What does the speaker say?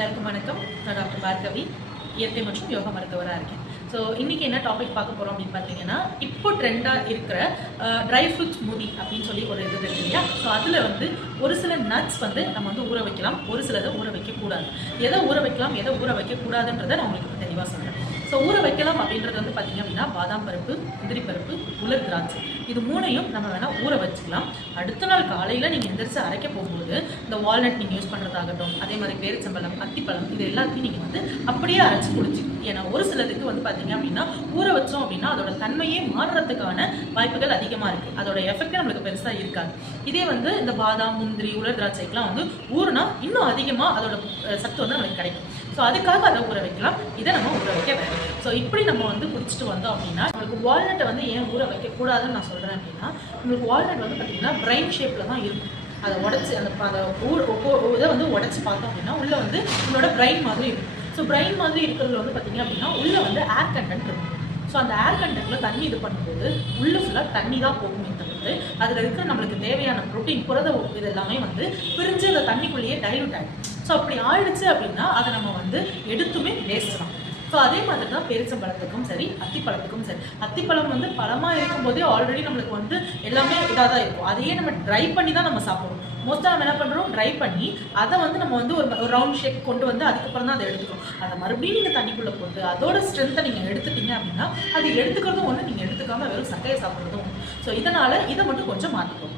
எல்லாருக்கும் வணக்கம். நான் டாக்டர் பார்கவி, இயற்கை மற்றும் யோகா மருத்துவராக இருக்கேன். ஸோ இன்றைக்கி என்ன டாபிக் பார்க்க போகிறோம் அப்படின்னு பார்த்தீங்கன்னா, இப்போ ட்ரெண்டாக இருக்கிற ட்ரை ஃப்ரூட் ஸ்மூதி அப்படின்னு சொல்லி ஒரு இது இருக்கு இல்லையா. ஸோ அதில் வந்து ஒரு சில நட்ஸ் வந்து நம்ம வந்து ஊற வைக்கலாம், ஒரு சிலதை ஊற வைக்கக்கூடாது. எதை ஊற வைக்கலாம், எதை ஊற வைக்கக்கூடாதுன்றதை நான் உங்களுக்கு தெளிவாக சொல்கிறேன். ஸோ ஊற வைக்கலாம் அப்படின்றது வந்து பார்த்திங்க அப்படின்னா, பாதாம் பருப்பு, முந்திரி பருப்பு, உலர் திராட்சை, இது மூணையும் நம்ம வேணால் ஊற வச்சுக்கலாம். அடுத்த நாள் காலையில் நீங்கள் எந்திரிச்சு அரைக்க போகும்போது இந்த வால்நட் நீங்கள் யூஸ் பண்ணுறதாகட்டும், அதே மாதிரி பேரிச்சம்பழம், அத்திப்பழம், இது எல்லாத்தையும் நீங்கள் வந்து அப்படியே அரைச்சி குடிச்சிக்கணும். ஏன்னா ஒரு சிலதுக்கு வந்து பார்த்திங்க அப்படின்னா, ஊற வச்சோம் அப்படின்னா அதோட தன்மையே மாறுறதுக்கான வாய்ப்புகள் அதிகமாக இருக்குது. அதோட எஃபெக்ட் நம்மளுக்கு பெருசாக இருக்காது. இதே வந்து இந்த பாதாம், முந்திரி, உலர் திராட்சைக்கெலாம் வந்து ஊறுனா இன்னும் அதிகமாக அதோட சத்து வந்து நம்மளுக்கு கிடைக்கும். ஸோ அதுக்காக அதை ஊற வைக்கலாம், இதை நம்ம ஊற வைக்க வேணும். ஸோ இப்படி நம்ம வந்து குடிச்சிட்டு வந்தோம் அப்படின்னா, நம்மளுக்கு வால்நட்டை வந்து ஏன் ஊற வைக்கக்கூடாதுன்னு நான் சொல்கிறேன் அப்படின்னா, நம்மளுக்கு வால்நட் வந்து பார்த்திங்கன்னா பிரைன் ஷேப்பில் தான் இருக்கும். அதை உடச்சி அதை இதை வந்து உடச்சி பார்த்தோம் அப்படின்னா உள்ளே வந்து உங்களோட பிரைன் மாதிரி இருக்கும். ஸோ பிரைன் மாதிரி இருக்கிறதுல வந்து பார்த்திங்க அப்படின்னா உள்ளே வந்து ஏர் கண்டென்ட் இருக்கும். ஸோ அந்த ஏர் கண்டென்ட்டில் தண்ணி இது பண்ணும்போது உள்ளே ஃபுல்லாக தண்ணி தான் போகுமே தவிர்த்து அதில் இருக்கிற நம்மளுக்கு தேவையான ப்ரோட்டீன், புரத இது எல்லாமே வந்து பிரிஞ்சு அந்த தண்ணிக்குள்ளேயே டைலூட் ஆகிடும். ஸோ அப்படி ஆயிடுச்சு அப்படின்னா அதை நம்ம வந்து எடுத்துமே வேஸ்ட் தான். ஸோ அதே மாதிரி தான் பேரிச்சம்பழத்துக்கும் சரி, அத்திப்பழத்துக்கும் சரி. அத்திப்பழம் வந்து பழமாக இருக்கும்போதே ஆல்ரெடி நம்மளுக்கு வந்து எல்லாமே இதாக தான் இருக்கும். அதையே நம்ம ட்ரை பண்ணி தான் நம்ம சாப்பிடுவோம். மோஸ்ட்டாக நம்ம என்ன பண்ணுறோம், ட்ரை பண்ணி அதை வந்து நம்ம வந்து ஒரு ரவுண்ட் ஷேப் கொண்டு வந்து அதுக்கப்புறம் தான் அதை எடுத்துக்கிறோம். அதை மறுபடியும் நீங்கள் தண்ணிக்குள்ளே போட்டு அதோட ஸ்ட்ரென்த்தை நீங்கள் எடுத்துட்டீங்க அப்படின்னா அது எடுத்துக்கிறதும் ஒன்று, நீங்கள் எடுத்துக்காமல் வெறும் சக்கையை சாப்பிட்றதும் ஒன்று. ஸோ இதனால் இதை மட்டும் கொஞ்சம் மாற்றிக்கணும்.